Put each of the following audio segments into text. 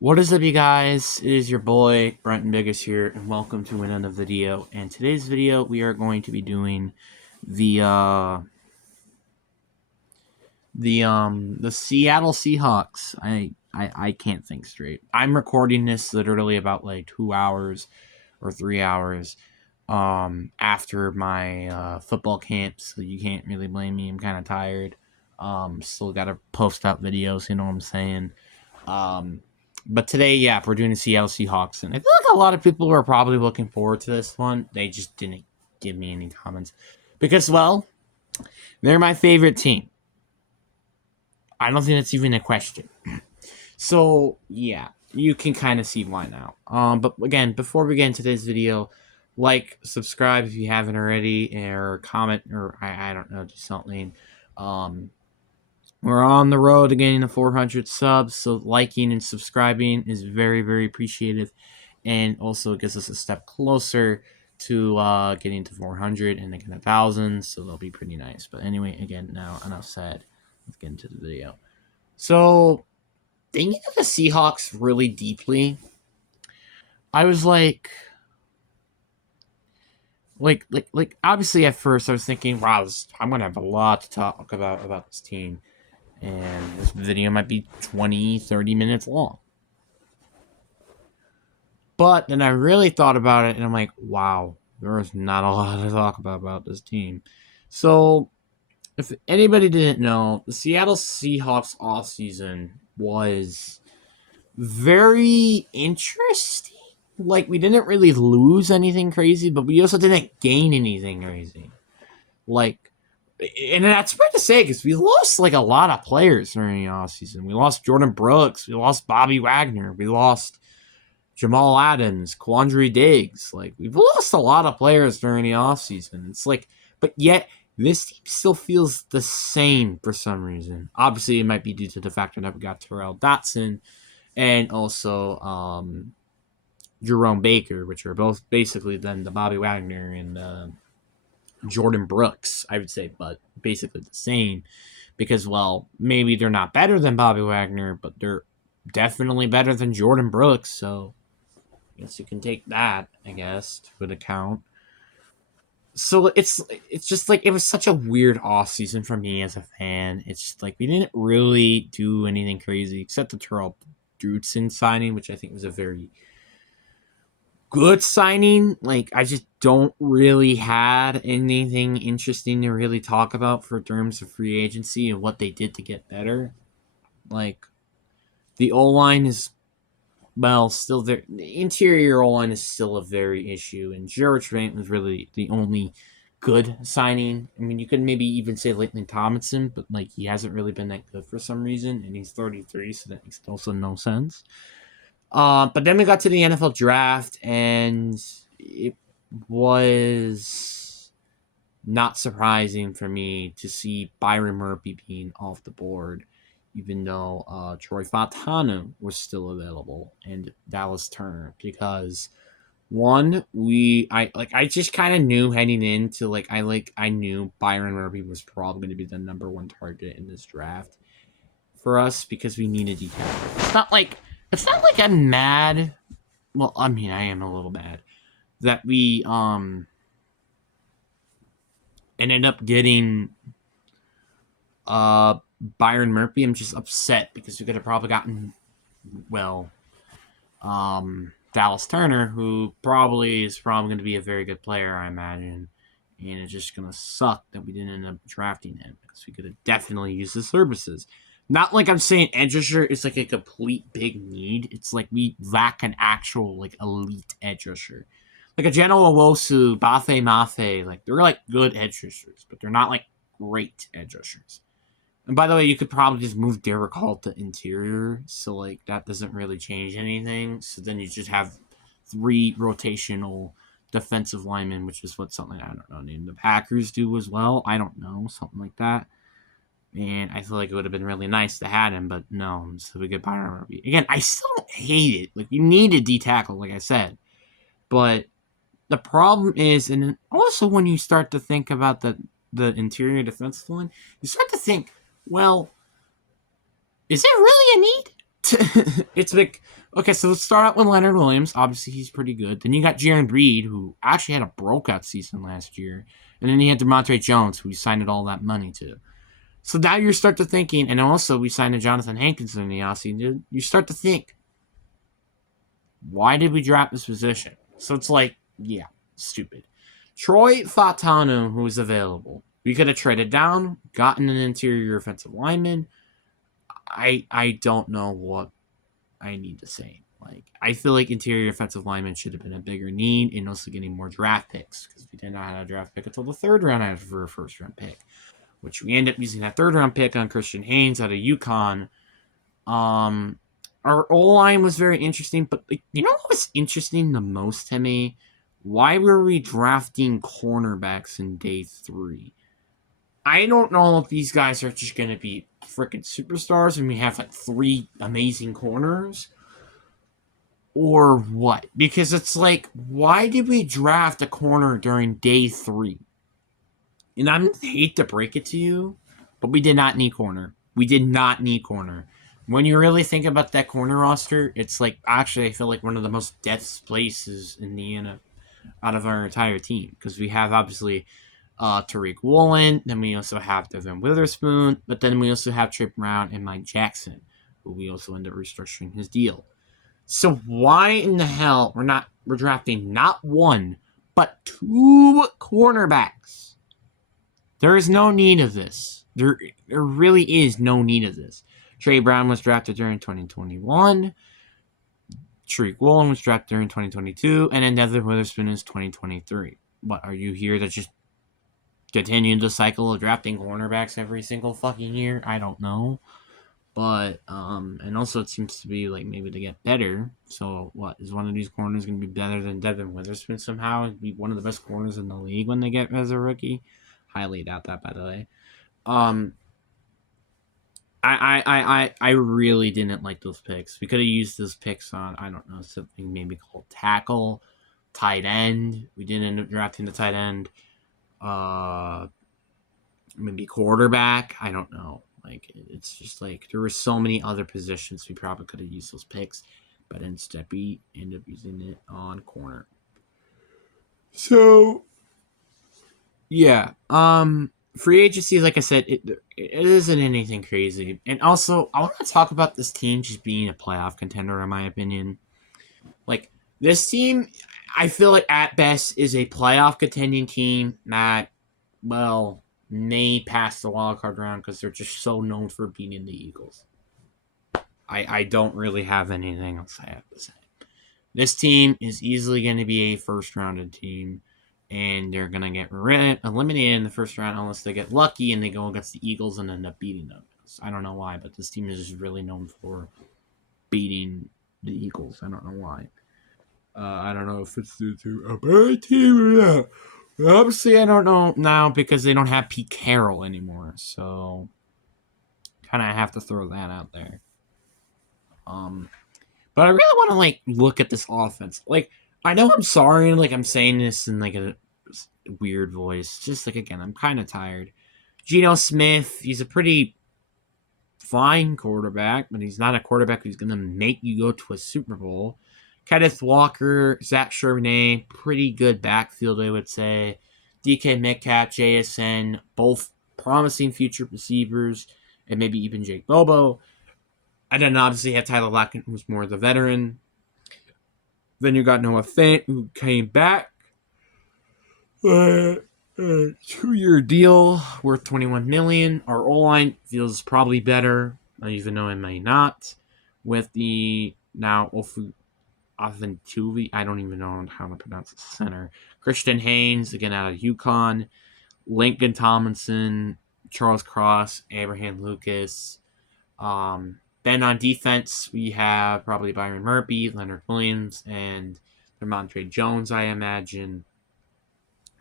What is up, you guys? It is your boy Brenton Biggest here, and welcome to another video. And today's video, we are going to be doing the the Seattle Seahawks. I can't think straight. I'm recording this literally about like 2 hours or 3 hours after my football camp, so you can't really blame me. I'm kind of tired. Still got to post out videos. You know what I'm saying? Um, but today, yeah, we're doing the Seattle Seahawks, and I feel like a lot of people were probably looking forward to this one. They just didn't give me any comments because, well, they're my favorite team. I don't think that's even a question. So yeah, you can kind of see why now. But again, before we get into today's video, like, subscribe if you haven't already, or comment, or I don't know, do something. Um, We're on the road to getting to 400 subs, so liking and subscribing is very, very appreciative, and also gets us a step closer to getting to 400 and again 1,000, so that'll be pretty nice. But anyway, again, now enough said. Let's get into the video. So, thinking of the Seahawks really deeply, I was like, obviously at first I was thinking, wow, I'm gonna have a lot to talk about this team, and this video might be 20, 30 minutes long. But then I really thought about it, and I'm like, wow, there's not a lot to talk about this team. So, if anybody didn't know, the Seattle Seahawks offseason was very interesting. Like, we didn't really lose anything crazy, but we also didn't gain anything crazy. Like, and that's weird to say because we lost like a lot of players during the offseason. We lost Jordan Brooks, we lost Bobby Wagner, we lost Jamal Adams, Quandre Diggs. Like, we've lost a lot of players during the offseason. It's like, but yet this team still feels the same for some reason. Obviously, it might be due to the fact that we got Terrell Dotson and also Jerome Baker, which are both basically then the Bobby Wagner and Jordan Brooks, I would say, but basically the same. Because, well, maybe they're not better than Bobby Wagner, but they're definitely better than Jordan Brooks, so I guess you can take that, I guess, to an account. So it's just like it was such a weird off season for me as a fan. It's just like we didn't really do anything crazy except the Terrell Drutson signing, which I think was a very good signing. Like, I just don't really had anything interesting to really talk about for terms of free agency and what they did to get better. Like, the O line is, well, still there. The interior O line is still a very issue, and George Trent was really the only good signing. I mean, you could maybe even say Lakeland Tomlinson, but like he hasn't really been that good for some reason, and he's 33, so that makes also no sense. But then we got to the NFL draft, and it was not surprising for me to see Byron Murphy being off the board, even though Troy Fontana was still available and Dallas Turner, because one, I just kind of knew heading into I knew Byron Murphy was probably going to be the number one target in this draft for us because we needed a tackle. It's not like I'm mad. Well, I mean, I am a little mad that we ended up getting Byron Murphy. I'm just upset because we could have probably gotten, well, Dallas Turner, who probably is going to be a very good player, I imagine. And it's just going to suck that we didn't end up drafting him because we could have definitely used his services. Not like I'm saying edge rusher is like a complete big need. It's like we lack an actual like elite edge rusher. Like a General Owosu, Bafe Mafe, like they're like good edge rushers, but they're not like great edge rushers. And by the way, you could probably just move Derek Hall to interior, so like that doesn't really change anything. So then you just have three rotational defensive linemen, which is what something I don't know, maybe the Packers do as well. I don't know, something like that. And I feel like it would have been really nice to have him, but no. So we get Byron Murphy. Again, I still don't hate it. Like, you need a D tackle, like I said. But the problem is, and also when you start to think about the interior defensive line, you start to think, well, is it really a need? It's like, okay, so let's start out with Leonard Williams. Obviously, he's pretty good. Then you got Jaron Reed, who actually had a breakout season last year. And then you had DeMontre Jones, who we signed all that money to. So now you start to thinking, and also we signed a Jonathan Hankins in the offseason. You start to think, why did we drop this position? So it's like, yeah, stupid. Troy Fatano, who was available. We could have traded down, gotten an interior offensive lineman. I don't know what I need to say. Like, I feel like interior offensive linemen should have been a bigger need, and also getting more draft picks, because we did not have a draft pick until the third round after a first round pick, which we end up using that third round pick on Christian Haynes out of UConn. Our O line was very interesting, but like, you know what was interesting the most to me? Why were we drafting cornerbacks in day 3? I don't know if these guys are just going to be freaking superstars and we have like 3 amazing corners or what. Because it's like, why did we draft a corner during day 3? And I hate to break it to you, but we did not need corner. We did not need corner. When you really think about that corner roster, it's like, actually, I feel like one of the most depth places in the NFL out of our entire team. Because we have, obviously, Tariq Woolen, then we also have Devin Witherspoon, but then we also have Trey Brown and Mike Jackson, who we also end up restructuring his deal. So why in the hell we're drafting not 1, but 2 cornerbacks? There is no need of this. There really is no need of this. Trey Brown was drafted during 2021. Tariq Woolen was drafted during 2022, and then Devin Witherspoon is 2023. What, are you here to just continue the cycle of drafting cornerbacks every single fucking year? I don't know. But, and also it seems to be like maybe to get better. So, what, is one of these corners going to be better than Devin Witherspoon somehow? Be one of the best corners in the league when they get as a rookie? Highly doubt that, by the way. I really didn't like those picks. We could have used those picks on, I don't know, something maybe called tackle, tight end. We didn't end up drafting the tight end. Maybe quarterback. I don't know. Like, it's just like there were so many other positions we probably could have used those picks, but instead we end up using it on corner. So, yeah. Free agency, like I said, it isn't anything crazy. And also, I want to talk about this team just being a playoff contender, in my opinion. Like, this team, I feel like at best is a playoff contending team that, well, may pass the wild card round because they're just so known for beating the Eagles. I don't really have anything else I have to say. This team is easily going to be a first rounded team, and they're going to get eliminated in the first round unless they get lucky and they go against the Eagles and end up beating them. I don't know why, but this team is just really known for beating the Eagles. I don't know why. I don't know if it's due to a bad team or not. Obviously, I don't know now because they don't have Pete Carroll anymore. So, kind of have to throw that out there. But I really want to like look at this offense. Like, I know I'm sorry, like I'm saying this in like a weird voice. Just like, again, I'm kind of tired. Geno Smith, he's a pretty fine quarterback, but he's not a quarterback who's gonna make you go to a Super Bowl. Kenneth Walker, Zach Charbonnet, pretty good backfield, I would say. DK Metcalf, JSN, both promising future receivers, and maybe even Jake Bobo. And then obviously had Tyler Lockett, who's more the veteran. Then you got Noah Fant, who came back. 2-year deal worth $21 million. Our O-line feels probably better, even though it may not. With the now Offentuvi, I don't even know how to pronounce the center. Christian Haynes, again out of UConn. Lincoln Tomlinson, Charles Cross, Abraham Lucas. Then on defense, we have probably Byron Murphy, Leonard Williams, and DeMontre Jones, I imagine.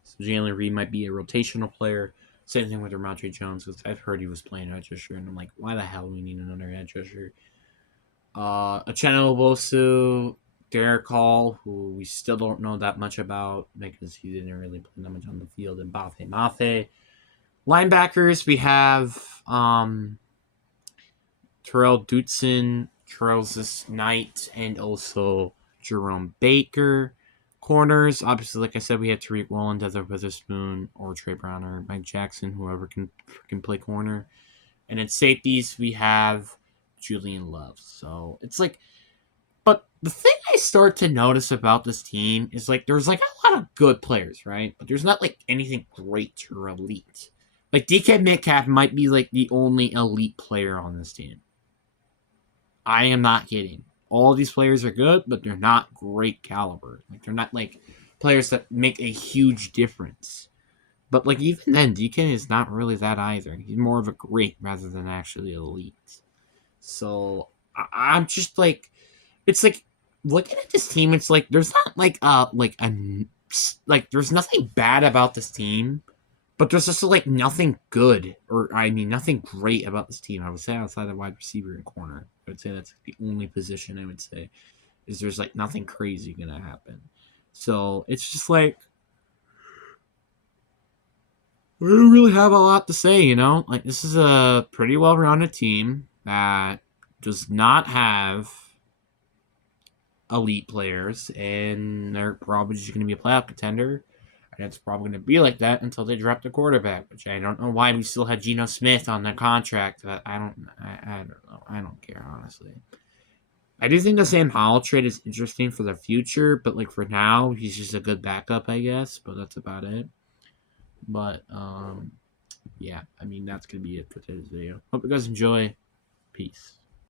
So Jalen Reed might be a rotational player. Same thing with DeMontre Jones, because I've heard he was playing edge rusher, and I'm like, why the hell do we need another edge rusher? Uchenna Owosu, Derek Hall, who we still don't know that much about because he didn't really play that much on the field, and Bafe Mafe. Linebackers, we have Terrell Dutson, Charles Knight, and also Jerome Baker. Corners, obviously, like I said, we had Tariq Woolen, Desert Witherspoon, or Trey Brown or Mike Jackson, whoever can play corner. And in safeties, we have Julian Love. So it's like, but the thing I start to notice about this team is like there's like a lot of good players, right? But there's not like anything great or elite. Like DK Metcalf might be like the only elite player on this team. I am not kidding. All these players are good, but they're not great caliber. Like they're not like players that make a huge difference. But like even then, Deacon is not really that either. He's more of a great rather than actually elite. So I'm just like, it's like looking at this team. It's like there's not like there's nothing bad about this team, but there's just like nothing good or I mean nothing great about this team. I would say outside of wide receiver and corner, I would say that's the only position I would say is there's like nothing crazy gonna happen. So it's just like we don't really have a lot to say, you know? Like, this is a pretty well rounded team that does not have elite players, and they're probably just going to be a playoff contender. And it's probably going to be like that until they drop the quarterback, which I don't know why we still have Geno Smith on the contract. But I don't know. I don't care, honestly. I do think the Sam Howell trade is interesting for the future, but like for now, he's just a good backup, I guess. But that's about it. But yeah, I mean, that's going to be it for today's video. Hope you guys enjoy. Peace.